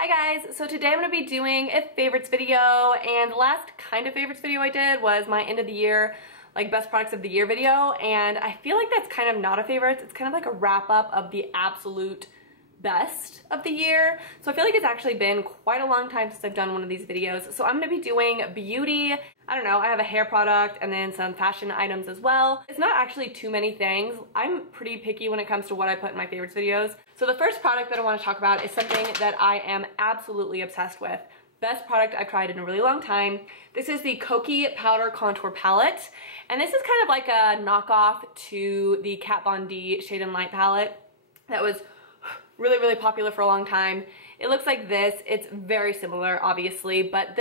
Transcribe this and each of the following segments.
Hi guys, so today I'm going to be doing a favorites video, and the last kind of favorites video I did was my end of the year, like best products of the year video, and I feel like that's kind of not a favorites, it's kind of like a wrap up of the absolute best of the year. So I feel like it's actually been quite a long time since I've done one of these videos. So I'm going to be doing beauty, I don't know, I have a hair product and then some fashion items as well. It's not actually too many things. I'm pretty picky when it comes to what I put in my favorites videos. So the first product that I want to talk about is something that I am absolutely obsessed with. Best product I've tried in a really long time. This is the Kokie Powder Contour Palette. And this is kind of like a knockoff to the Kat Von D Shade and Light palette that was really popular for a long time. It looks like this. It's very similar, obviously, but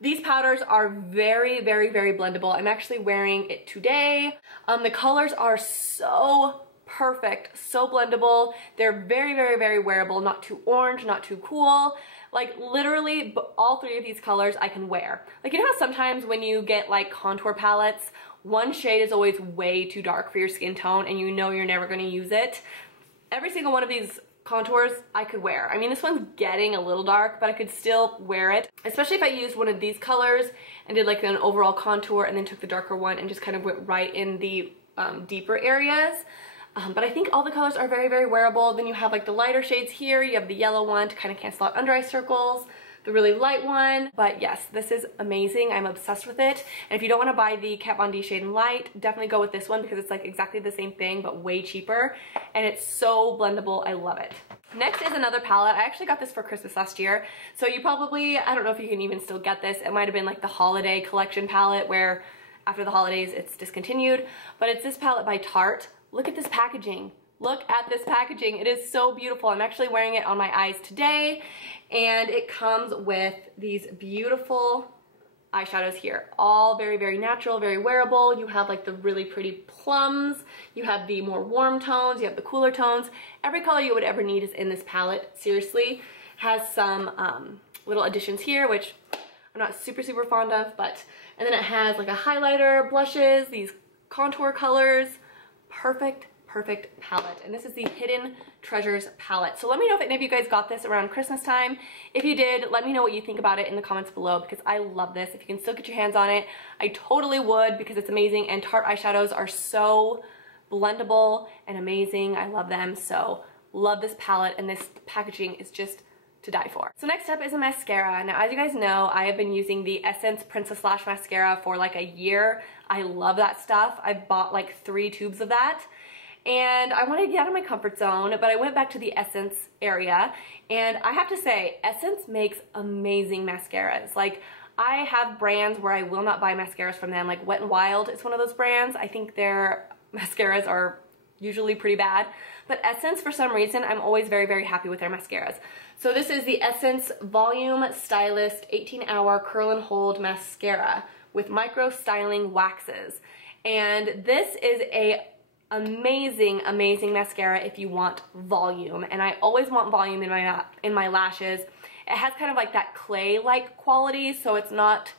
these powders are very blendable. I'm actually wearing it today. The colors are so perfect, so blendable. They're very wearable, not too orange, not too cool. Like literally all three of these colors I can wear. Like, you know how sometimes when you get like contour palettes, one shade is always way too dark for your skin tone and you know you're never gonna use it? Every single one of these contours I could wear. I mean, this one's getting a little dark, but I could still wear it, especially if I used one of these colors and did like an overall contour and then took the darker one and just kind of went right in the deeper areas. But I think all the colors are very wearable. Then you have like the lighter shades here. You have the yellow one to kind of cancel out under eye circles, the really light one. But yes, this is amazing. I'm obsessed with it. And if you don't want to buy the Kat Von D Shade and Light, definitely go with this one because it's like exactly the same thing but way cheaper. And it's so blendable. I love it. Next is another palette. I actually got this for Christmas last year. So you probably, I don't know if you can even still get this. It might have been like the holiday collection palette where after the holidays it's discontinued. But it's this palette by Tarte. Look at this packaging. Look at this packaging. It is so beautiful. I'm actually wearing it on my eyes today, and it comes with these beautiful eyeshadows here. All very natural, very wearable. You have like the really pretty plums. You have the more warm tones. You have the cooler tones. Every color you would ever need is in this palette. Seriously. Has some little additions here, which I'm not super fond of, but, and then it has like a highlighter, blushes, these contour colors. Perfect palette, and this is the Hidden Treasures palette. So let me know if any of you guys got this around Christmas time. If you did, let me know what you think about it in the comments below because I love this. If you can still get your hands on it, I totally would because it's amazing, and Tarte eyeshadows are so blendable and amazing. I love them, so love this palette, and this packaging is just to die for. So next up is a mascara. Now, as you guys know, I have been using the Essence Princess Lash Mascara for like a year. I love that stuff. I bought like 3 tubes of that. And I wanted to get out of my comfort zone, but I went back to the Essence area, and I have to say, Essence makes amazing mascaras. Like, I have brands where I will not buy mascaras from them, like Wet n Wild is one of those brands. I think their mascaras are usually pretty bad, but Essence, for some reason, I'm always very happy with their mascaras. So this is the Essence Volume Stylist 18-Hour Curl and Hold Mascara with micro styling waxes, and this is a amazing mascara if you want volume, and I always want volume in my lashes. It has kind of like that clay-like quality, so it's not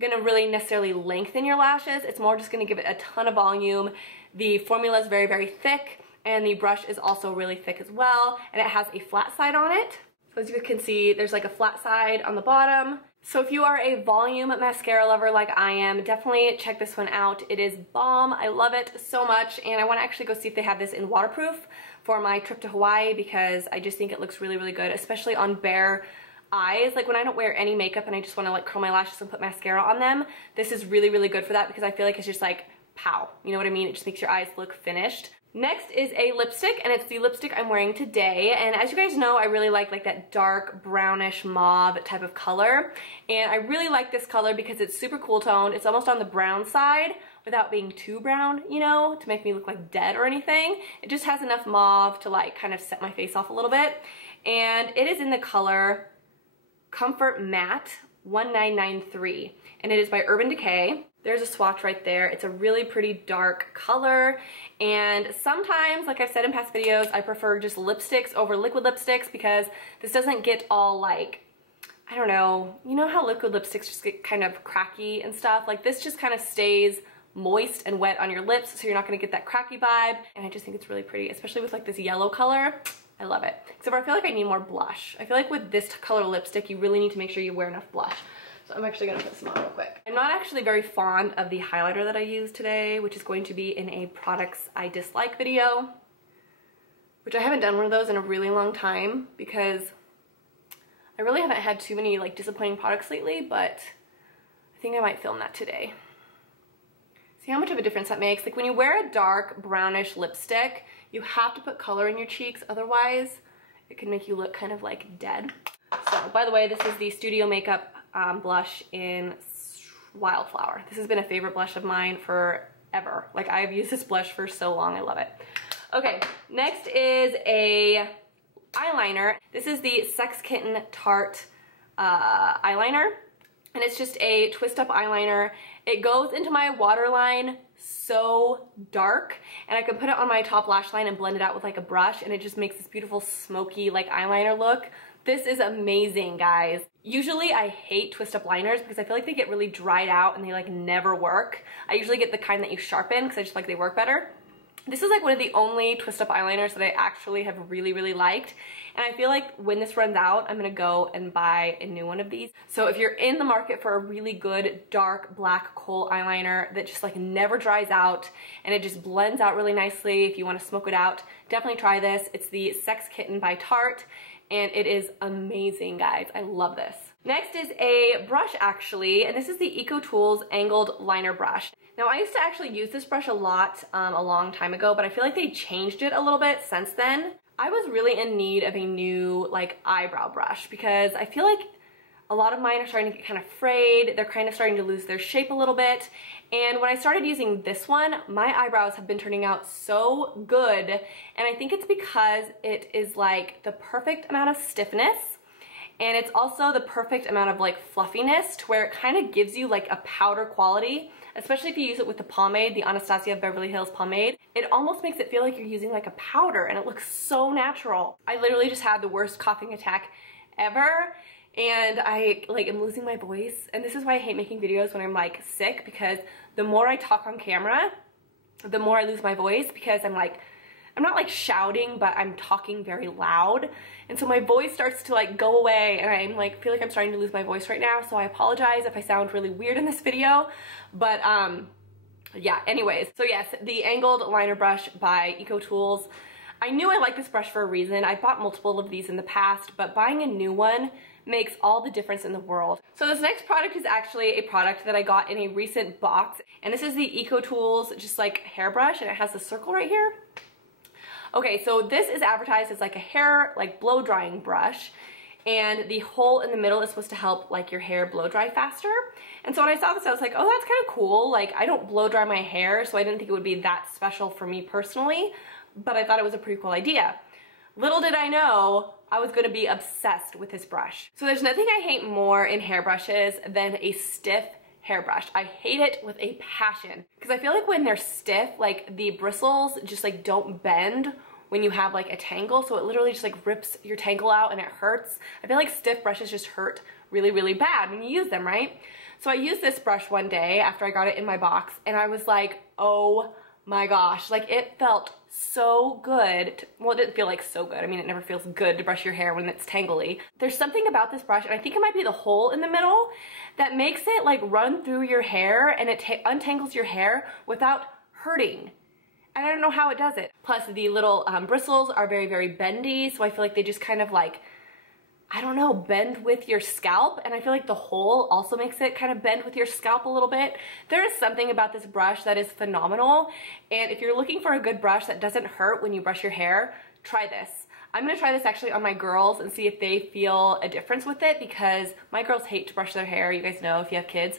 gonna really necessarily lengthen your lashes. It's more just gonna give it a ton of volume. The formula is very thick, and the brush is also really thick as well, and it has a flat side on it. So as you can see, there's like a flat side on the bottom. So if you are a volume mascara lover like I am, definitely check this one out. It is bomb. I love it so much, and I want to actually go see if they have this in waterproof for my trip to Hawaii because I just think it looks really good, especially on bare eyes. Like when I don't wear any makeup and I just want to like curl my lashes and put mascara on them, this is really good for that because I feel like it's just like pow. You know what I mean? It just makes your eyes look finished. Next is a lipstick, and it's the lipstick I'm wearing today, and as you guys know, I really like that dark brownish mauve type of color, and I really like this color because it's super cool toned. It's almost on the brown side without being too brown, you know, to make me look like dead or anything. It just has enough mauve to like kind of set my face off a little bit, and it is in the color Comfort Matte 1993, and it is by Urban Decay. There's a swatch right there. It's a really pretty dark color, and sometimes, like I've said in past videos, I prefer just lipsticks over liquid lipsticks because this doesn't get all like, I don't know, you know how liquid lipsticks just get kind of cracky and stuff? Like this just kind of stays moist and wet on your lips, so you're not gonna get that cracky vibe, and I just think it's really pretty, especially with like this yellow color. I love it. Except for I feel like I need more blush. I feel like with this color lipstick, you really need to make sure you wear enough blush. So I'm actually gonna put some on real quick. I'm not actually very fond of the highlighter that I used today, which is going to be in a products I dislike video, which I haven't done one of those in a really long time because I really haven't had too many like disappointing products lately, but I think I might film that today. See how much of a difference that makes? Like when you wear a dark brownish lipstick, you have to put color in your cheeks, otherwise it can make you look kind of like dead. So by the way, this is the Studio Makeup blush in Wildflower. This has been a favorite blush of mine forever. Like I've used this blush for so long, I love it. Okay, next is a eyeliner. This is the Sex Kitten Tarte eyeliner, and it's just a twist up eyeliner. It goes into my waterline so dark, and I can put it on my top lash line and blend it out with like a brush, and it just makes this beautiful smoky like eyeliner look. This is amazing, guys. Usually I hate twist up liners because I feel like they get really dried out and they like never work. I usually get the kind that you sharpen because I just like they work better. This is like one of the only twist up eyeliners that I actually have really liked. And I feel like when this runs out, I'm gonna go and buy a new one of these. So if you're in the market for a really good dark black kohl eyeliner that just like never dries out and it just blends out really nicely, if you wanna smoke it out, definitely try this. It's the Sex Kitten by Tarte, and it is amazing, guys. I love this. Next is a brush actually, and this is the EcoTools Angled Liner Brush. Now I used to actually use this brush a lot a long time ago, but I feel like they changed it a little bit since then. I was really in need of a new like eyebrow brush because I feel like a lot of mine are starting to get kind of frayed. They're kind of starting to lose their shape a little bit. And when I started using this one, my eyebrows have been turning out so good. And I think it's because it is like the perfect amount of stiffness, and it's also the perfect amount of like fluffiness to where it kind of gives you like a powder quality, especially if you use it with the pomade, the Anastasia Beverly Hills pomade. It almost makes it feel like you're using like a powder, and it looks so natural. I literally just had the worst coughing attack ever, and I like am losing my voice. And this is why I hate making videos when I'm like sick, because the more I talk on camera, the more I lose my voice, because I'm not like shouting, but I'm talking very loud. And so my voice starts to like go away, and I'm like, feel like I'm starting to lose my voice right now. So I apologize if I sound really weird in this video, but yeah, anyways. So yes, the Angled Liner Brush by EcoTools. I knew I liked this brush for a reason. I bought multiple of these in the past, but buying a new one makes all the difference in the world. So this next product is actually a product that I got in a recent box, and this is the EcoTools just like hairbrush, and it has the circle right here. Okay, so this is advertised as like a hair like blow drying brush, and the hole in the middle is supposed to help like your hair blow dry faster. And so when I saw this, I was like, oh, that's kind of cool. Like I don't blow dry my hair, so I didn't think it would be that special for me personally, but I thought it was a pretty cool idea. Little did I know I was gonna be obsessed with this brush. So there's nothing I hate more in hairbrushes than a stiff hairbrush. I hate it with a passion because I feel like when they're stiff, like the bristles just like don't bend when you have like a tangle, so it literally just like rips your tangle out and it hurts. I feel like stiff brushes just hurt really bad when you use them, right? So I used this brush one day after I got it in my box, and I was like, oh my gosh, like it felt so good. Well, it didn't feel like so good. I mean, it never feels good to brush your hair when it's tangly. There's something about this brush, and I think it might be the hole in the middle, that makes it like run through your hair, and it untangles your hair without hurting. And I don't know how it does it. Plus the little bristles are very bendy, so I feel like they just kind of like, I don't know, bend with your scalp, and I feel like the hole also makes it kind of bend with your scalp a little bit. There is something about this brush that is phenomenal, and if you're looking for a good brush that doesn't hurt when you brush your hair, try this. I'm gonna try this actually on my girls and see if they feel a difference with it, because my girls hate to brush their hair, you guys know if you have kids.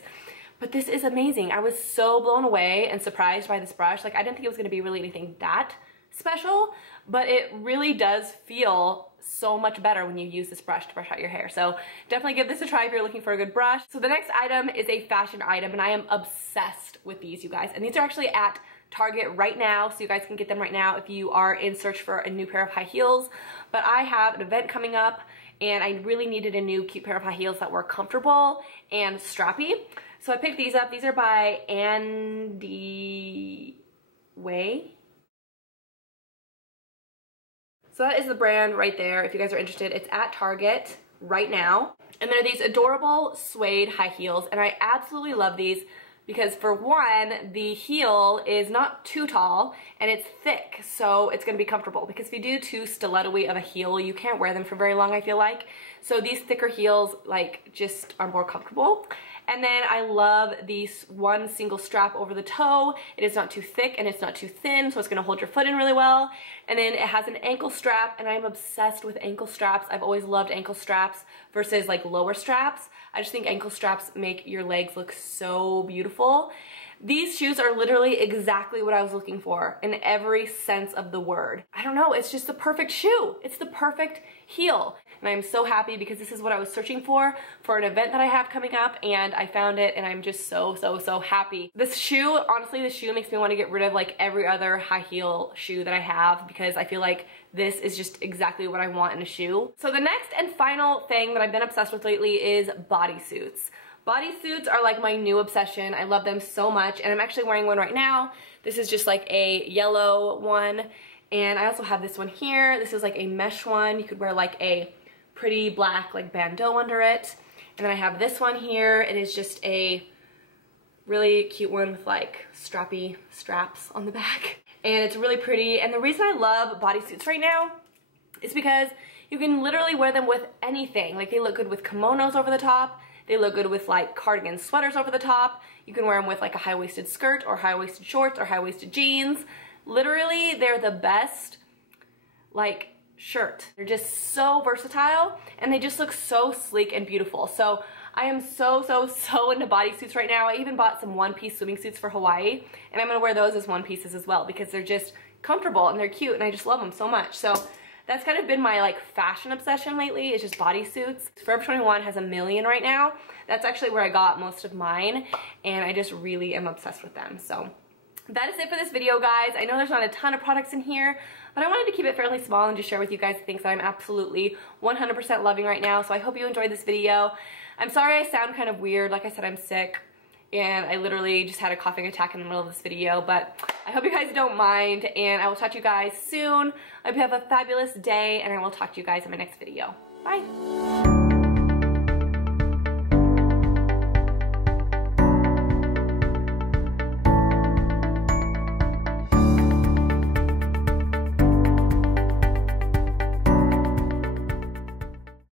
But this is amazing. I was so blown away and surprised by this brush. Like I didn't think it was gonna be really anything that special, but it really does feel so much better when you use this brush to brush out your hair. So definitely give this a try if you're looking for a good brush. So the next item is a fashion item, and I am obsessed with these, you guys. And these are actually at Target right now, so you guys can get them right now if you are in search for a new pair of high heels. But I have an event coming up, and I really needed a new cute pair of high heels that were comfortable and strappy. So I picked these up. These are by Andy Way. So that is the brand right there. If you guys are interested, it's at Target right now. And they're these adorable suede high heels, and I absolutely love these because for one, the heel is not too tall and it's thick, so it's gonna be comfortable, because if you do too stiletto-y of a heel, you can't wear them for very long, I feel like. So these thicker heels like just are more comfortable. And then I love these one single strap over the toe. It is not too thick and it's not too thin, so it's gonna hold your foot in really well. And then it has an ankle strap, and I'm obsessed with ankle straps. I've always loved ankle straps versus like lower straps. I just think ankle straps make your legs look so beautiful. These shoes are literally exactly what I was looking for in every sense of the word. I don't know, it's just the perfect shoe. It's the perfect heel. And I'm so happy because this is what I was searching for an event that I have coming up, and I found it, and I'm just so happy. This shoe, honestly, this shoe makes me want to get rid of like every other high heel shoe that I have, because I feel like this is just exactly what I want in a shoe. So the next and final thing that I've been obsessed with lately is bodysuits. Bodysuits are like my new obsession. I love them so much, and I'm actually wearing one right now. This is just like a yellow one, and I also have this one here. This is like a mesh one. You could wear like a pretty black like bandeau under it. And then I have this one here. It is just a really cute one with like strappy straps on the back. And it's really pretty. And the reason I love bodysuits right now is because you can literally wear them with anything. Like, they look good with kimonos over the top. They look good with like cardigan sweaters over the top. You can wear them with like a high-waisted skirt or high-waisted shorts or high-waisted jeans. Literally, they're the best like shirt. They're just so versatile, and they just look so sleek and beautiful. So I am so into bodysuits right now. I even bought some one-piece swimming suits for Hawaii, and I'm gonna wear those as one pieces as well, because they're just comfortable and they're cute, and I just love them so much. So that's kind of been my like fashion obsession lately, is just bodysuits. Forever 21 has 1 million right now. That's actually where I got most of mine, and I just really am obsessed with them. So that is it for this video, guys. I know there's not a ton of products in here, but I wanted to keep it fairly small and just share with you guys things that I'm absolutely 100% loving right now. So I hope you enjoyed this video. I'm sorry I sound kind of weird. Like I said, I'm sick, and I literally just had a coughing attack in the middle of this video, but I hope you guys don't mind, and I will talk to you guys soon. I hope you have a fabulous day, and I will talk to you guys in my next video. Bye!